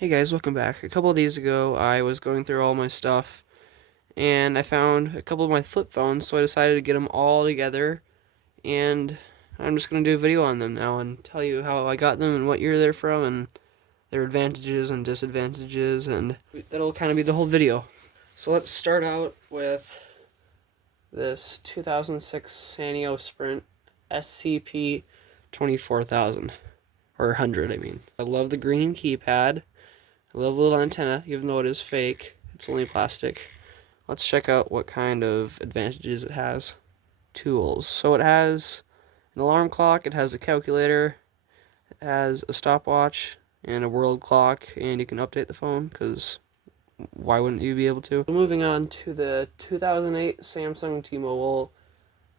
Hey guys, welcome back. A couple of days ago, I was going through all my stuff and I found a couple of my flip phones, so I decided to get them all together and I'm just going to do a video on them now and tell you how I got them and what year they're from and their advantages and disadvantages, and that'll kind of be the whole video. So let's start out with this 2006 Sanyo Sprint SCP 24,000, or 100 I mean. I love the green keypad. I love the little antenna, even though it is fake. It's only plastic. Let's check out what kind of advantages it has. Tools. So it has an alarm clock, it has a calculator, it has a stopwatch, and a world clock, and you can update the phone, because why wouldn't you be able to? Moving on to the 2008 Samsung T-Mobile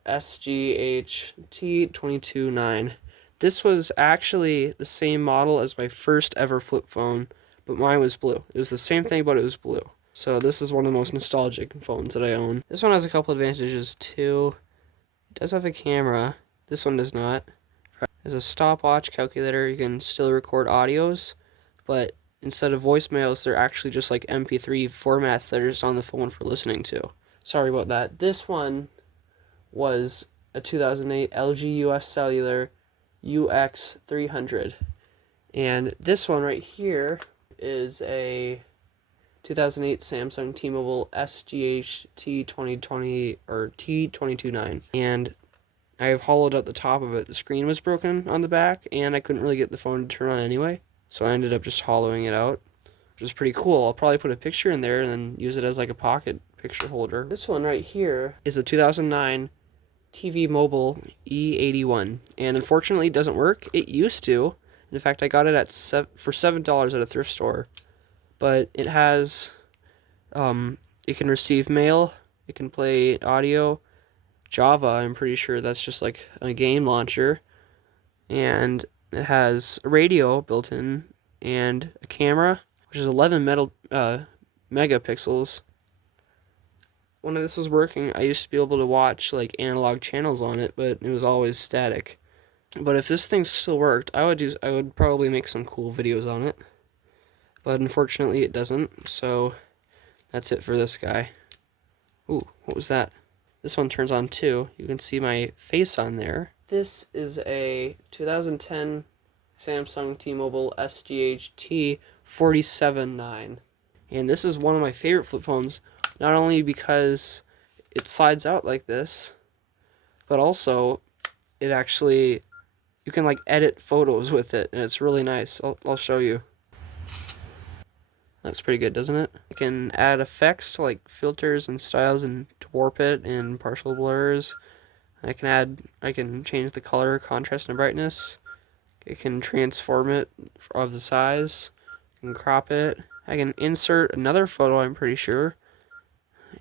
SGH T229. This was actually the same model as my first ever flip phone, but mine was blue. It was the same thing, but it was blue. So this is one of the most nostalgic phones that I own. This one has a couple advantages too. It does have a camera. This one does not. It has a stopwatch calculator. You can still record audios, but instead of voicemails, they're actually just like MP3 formats that are just on the phone for listening to. Sorry about that. This one was a 2008 LG US Cellular UX300. And this one right here is a 2008 Samsung T-Mobile SGH T2020 or T229, and I have hollowed out the top of it. The screen was broken on the back, and I couldn't really get the phone to turn on anyway, so I ended up just hollowing it out, which is pretty cool. I'll probably put a picture in there and then use it as like a pocket picture holder. This one right here is a 2009 TVMoble E81, and unfortunately it doesn't work. It used to. In fact, I got it at for $7 at a thrift store. But it has, it can receive mail, it can play audio, Java, I'm pretty sure that's just like a game launcher, and it has a radio built in, and a camera, which is 11 megapixels. When this was working, I used to be able to watch like analog channels on it, but it was always static. But if this thing still worked, I would probably make some cool videos on it. But unfortunately it doesn't, so that's it for this guy. Ooh, what was that? This one turns on too. You can see my face on there. This is a 2010 Samsung T-Mobile SGH T479. And this is one of my favorite flip phones, not only because it slides out like this, but also it actually, you can like edit photos with it, and it's really nice. I'll show you. That's pretty good, doesn't it? I can add effects to like filters and styles and dwarf it and partial blurs. I can change the color, contrast, and brightness. I can transform it of the size. I can crop it. I can insert another photo, I'm pretty sure.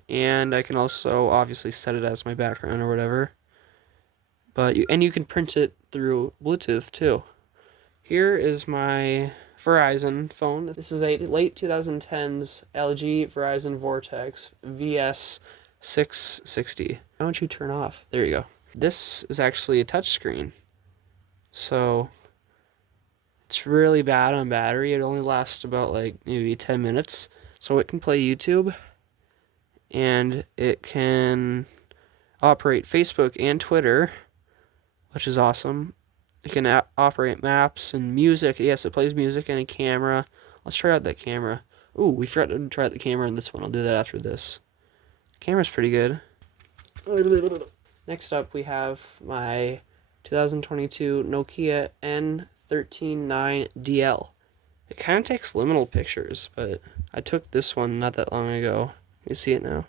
And I can also obviously set it as my background or whatever. But you can print it through Bluetooth too. Here is my Verizon phone. This is a late 2010s LG Verizon Vortex VS660. Why don't you turn off? There you go. This is actually a touchscreen, so it's really bad on battery. It only lasts about like maybe 10 minutes. So it can play YouTube, and it can operate Facebook and Twitter, which is awesome. It can operate maps and music. Yes, it plays music and a camera. Let's try out that camera. Ooh, we forgot to try out the camera in this one. I'll do that after this. The camera's pretty good. Next up, we have my 2022 Nokia N139DL. It kind of takes liminal pictures, but I took this one not that long ago. You see it now?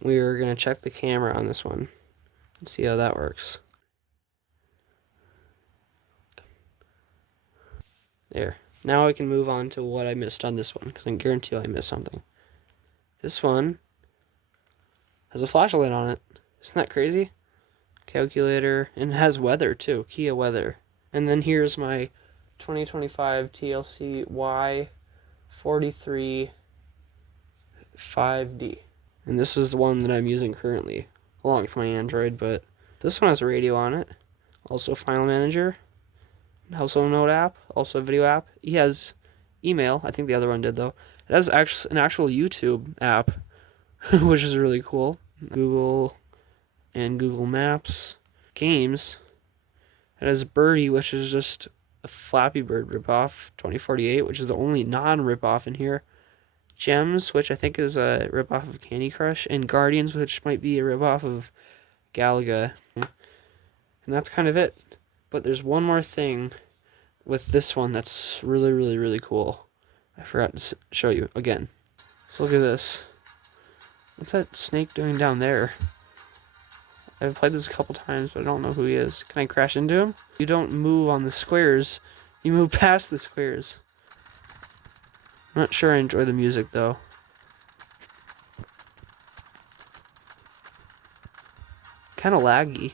We are going to check the camera on this one and see how that works. There. Now I can move on to what I missed on this one, because I can guarantee I missed something. This one has a flashlight on it. Isn't that crazy? Calculator, and it has weather too, Kia weather. And then here's my 2025 TLC Y43 5D. And this is the one that I'm using currently, along with my Android, but this one has a radio on it. Also File Manager. Also a note app, also a video app. He has email. I think the other one did though. It has an actual YouTube app, which is really cool. Google and Google Maps. Games. It has Birdie, which is just a Flappy Bird ripoff. 2048, which is the only non-ripoff in here. Gems, which I think is a ripoff of Candy Crush. And Guardians, which might be a ripoff of Galaga. And that's kind of it. But there's one more thing with this one that's really, really, really cool. I forgot to show you again. So look at this. What's that snake doing down there? I've played this a couple times, but I don't know who he is. Can I crash into him? You don't move on the squares. You move past the squares. I'm not sure I enjoy the music, though. Kind of laggy.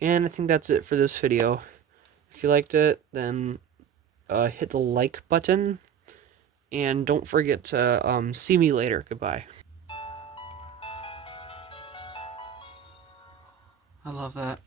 And I think that's it for this video. If you liked it, then hit the like button. And don't forget to see me later. Goodbye. I love that.